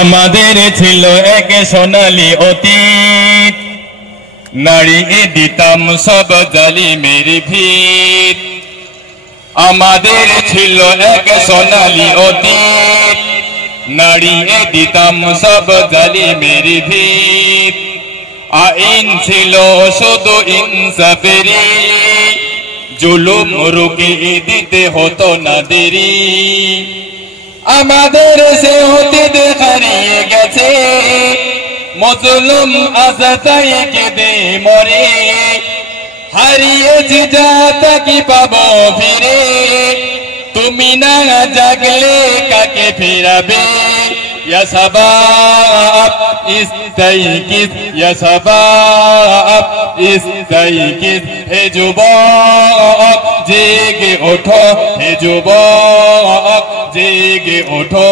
আমাদের ছিল এক সোনালী অতীত, নাড়িয়ে দিতাম সব জালিমের ভিত। আমাদের ছিল এক সোনালী অতীত, নাড়িয়ে দিতাম সব জালিমের ভিত। আইন ছিল শুধু ইনসাফেরই, জুলুম রুকিয়ে দিতে হতো না দেরি। আমাদের সে অতীত হারিয়ে গেছে, মজলুম আজাতাই কেঁদে মরে। হারিয়েছি যা তা কি পাবো ফিরে, তুমি না জাগলে কাকে ফেরাবে। ইয়া শাবাব ইস্তাইকিজ, ইয়া শাবাব ইস্তাইকিজ। হে যুবক জেগে ওঠো, হে যুবক জেগে ওঠো।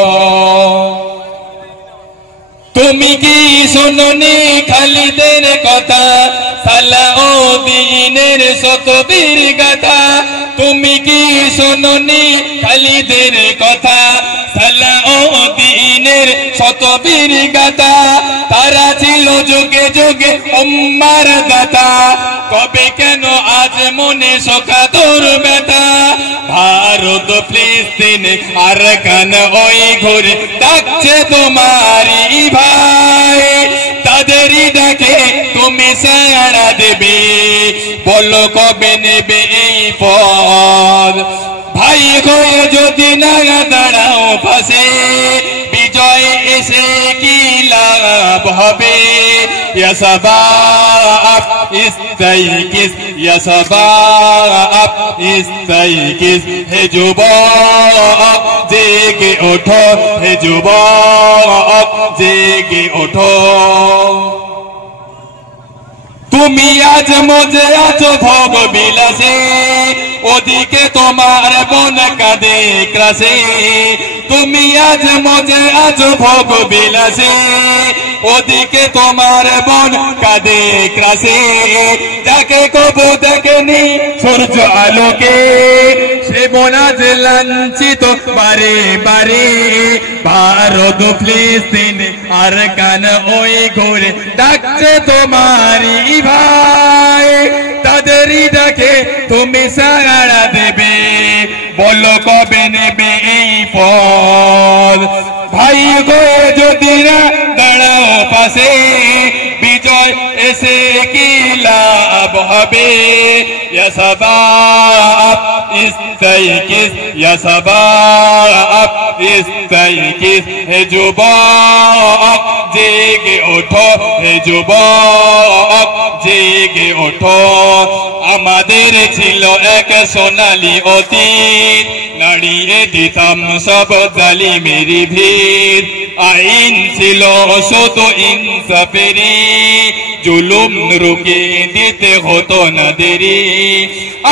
তুমি কি শুনোনি খালিদের কথা, সালাউদ্দিনের শতবীর গাথা। তুমি কি শুনোনি খালিদের কথা, সালাউদ্দিনের শতবীর গাথা। তারা ছিল যুগে যুগে উম্মার দাতা, কবে কেন আজ মনে শোকাতুর ব্যথা। ভারত ফিলিস্তিন আর কান ওই ঘুরে ডাকছে তোমারই ভাই। তাদেরই ডাকে তুমি সাড়া দেবে, বলো কবে নেবে এই পথ। ভাই হয়ে যদি না দাঁড়াও পাশে, বিজয় এসে কি লাভ হবে। ইয়া শাবাব ইস্তাইকিজ, ইয়া শাবাব ইস্তাইকিজ। হে যুবক জেগে ওঠো, হে যুবক জেগে ওঠো। তুমি আজ মজে আছো ভোগ বিলাসে, ওদিকে তোমার বোন কাঁদে ক্রাসে। তুমি আজ মজে আছো ভোগ বিলাসে, ওদিকে তোমার বোন কাঁদে ক্রাসে। যাকে কবু দেখেনি সূর্য আলোকে, সে বোন আজ লাঞ্ছিত বারে বারে। ভারত ফিলিস্তিন আর কান ওই ঘুরে ডাকছে তোমারই ভাই। তাদেরই ডাকে তুমি সাড়া দেবে, বলো কবে নেবে এই পথ। ভাই গয়ে যদি না দাঁড়াও পাশে, বিজয় এসে কি লাভ হবে। ইয়া শাবাব ইস্তাইকিজ, ইয়া শাবাব ইস্তাইকিজ। হে যুবক জেগে ওঠো, হে যুবক জেগে ওঠো। আমাদের ছিল এক সোনালী অতীত, নাড়িয়ে দিতাম সব জালিমের ভিত। আইন ছিল শুধু ইনসাফেরই, জুলুম রুকিয়ে দিতে হতো না দেরি।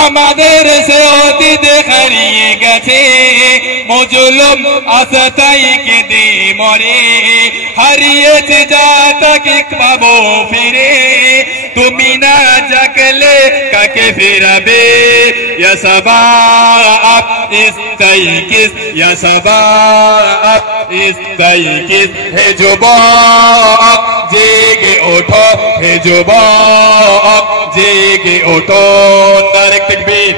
আমাদের সে অতীত হারিয়ে গেছে, মজলুম আসাতাই কেঁদে মরে। হারিয়েছে যা তাকে পাবো ফিরে, তুমি না জাগলে কাকে ফেরাবে। ইয়া শাবাব ইস্তাইকিজ, ইয়া শাবাব ইস্তাইকিজ। হে যুবক জেগে ওঠো, হে যুবক জেগে ওঠো। নারে তাকবীর।